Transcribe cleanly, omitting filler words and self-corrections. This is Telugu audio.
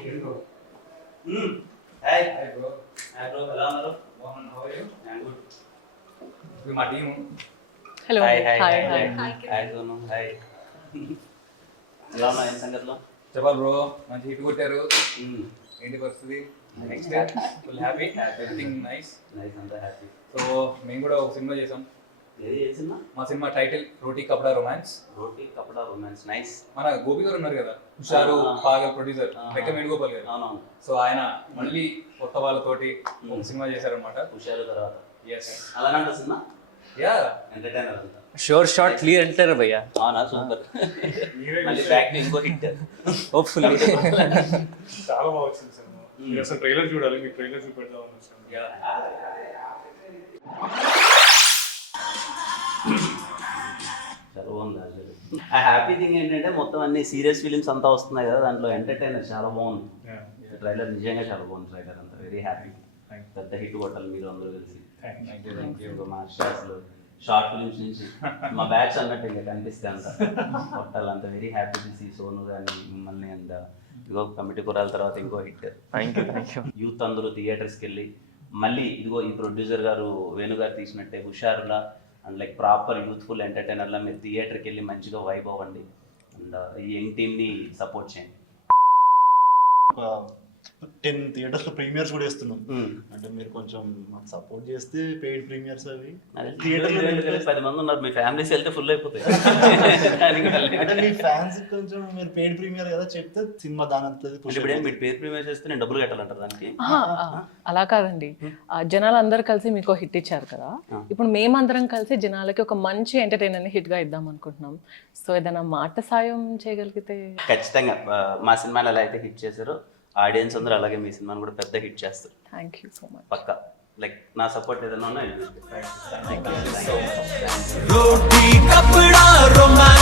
Hi bro. ఎలా ఉన్నారు? How are you? I'm good. ఇది మా team. Hello hi hi hi hi hi hi Sonu hi. ఎలా ఉన్నా ఏం సంగతిలో? చెప్పాలి బ్రో, మంచి హిట్ కొట్టారు. ఏంటి పరిస్థితి? Next full happy, everything nice. Nice, అంతా హ్యాపీ. సో మేము కూడా ఒక సినిమా చేసాం. ఏది చేసినా? మా సినిమా టైటిల్ రోటీ కపడా రొమాన్స్. రోటీ కపడా రొమాన్స్. నైస్. మన గోపి గారు ఉన్నారు కదా, హుషారు పాగల్ ప్రొడ్యూసర్, లెక్క వేణుగోపాల్ గారు. అవునవును. సో ఆయన మళ్ళీ కొత్త వాళ్ళతోటి ఒక సినిమా చేశారనమాట. హుషారు తర్వాత ఎస్, అలానే సినిమా యా. ఎంటర్టైనర్ అంతా. షోర్ షార్ట్ క్లియర్ అంటారు భయ్యా. అవునా, సూపర్. మళ్ళీ బ్యాక్ ఇంకో హిట్ హోప్ఫుల్లీ. చాలా బాగా వచ్చింది సినిమా. మీరు అసలు ట్రైలర్ చూడాలి, మీకు ట్రైలర్ చూపెడదామని వచ్చాను. చాలా బాగుంది. ఆ హ్యాపీ థింగ్ ఏంటంటే మొత్తం అన్ని సీరియస్ ఫిలిమ్స్ అంతా వస్తున్నాయి కదా, దాంట్లో ఎంటర్టైనర్ చాలా బాగుంది. ట్రైలర్ నిజంగా చాలా బాగుంది. ట్రైలర్ అంతా వెరీ హ్యాపీ. పెద్ద హిట్ కొట్టాలి మీరు అందరూ కలిసి. మా అసలు షార్ట్ ఫిలిమ్స్ నుంచి మా బ్యాచ్ అన్నట్టు ఇంకా కనిపిస్తే అంత కొట్టాలి. అంత very happy to see Sonu కానీ మిమ్మల్ని. అండ్ ఇదిగో కమిటీ కురాల తర్వాత ఇంకో హిట్. Thank you. యూత్ అందరూ థియేటర్స్కి వెళ్ళి మళ్ళీ ఇదిగో ఈ ప్రొడ్యూసర్ గారు వేణు గారు తీసినట్టే హుషారులా అండ్ లైక్ ప్రాపర్ యూత్ఫుల్ ఎంటర్టైనర్లా మీరు థియేటర్కి వెళ్ళి మంచిగా వైబ్ అవ్వండి. అండ్ ఈ యంగ్ టీమ్ని సపోర్ట్ చేయండి. 10 థియేటర్స్లో ప్రీమియర్స్ కూడా వేస్తున్నాం. అంటే మీరు కొంచెం మాకు సపోర్ట్ చేస్తే పెయిడ్ ప్రీమియర్స్ అవి థియేటర్లో 10 మంది ఉన్నారు, మీ ఫ్యామిలీస్ వెళ్తే ఫుల్ అయిపోతాయి. అంటే మీ ఫ్యాన్స్ కొంచెం మీరు పెయిడ్ ప్రీమియర్ కదా చెప్తే సినిమా దాని ఇప్పుడు మీరు పేరు ప్రీమియర్ చేస్తే నేను డబ్బులు కట్టాలంటారు దానికి? అలా కాదండి, జనాలు అందరు కలిసి మీకు హిట్ ఇచ్చారు కదా, ఇప్పుడు మేమందరం కలిసి జనాలకి ఒక మంచి ఎంటర్టైనర్ ని హిట్ గా ఇద్దాం అనుకుంటున్నాం. సో ఏదైనా మాట సాయం చేయగలిగితే. ఖచ్చితంగా మా సినిమాని ఎలా అయితే హిట్ చేశారో ఆడియన్స్ అందరూ అలాగే మీ సినిమాని కూడా పెద్ద హిట్ చేస్తారు. Thank you so much. పక్కా. లైక్ నా సపోర్ట్ ఏదైనా ఉన్నా రోటీ కపడా రొమాన్స్.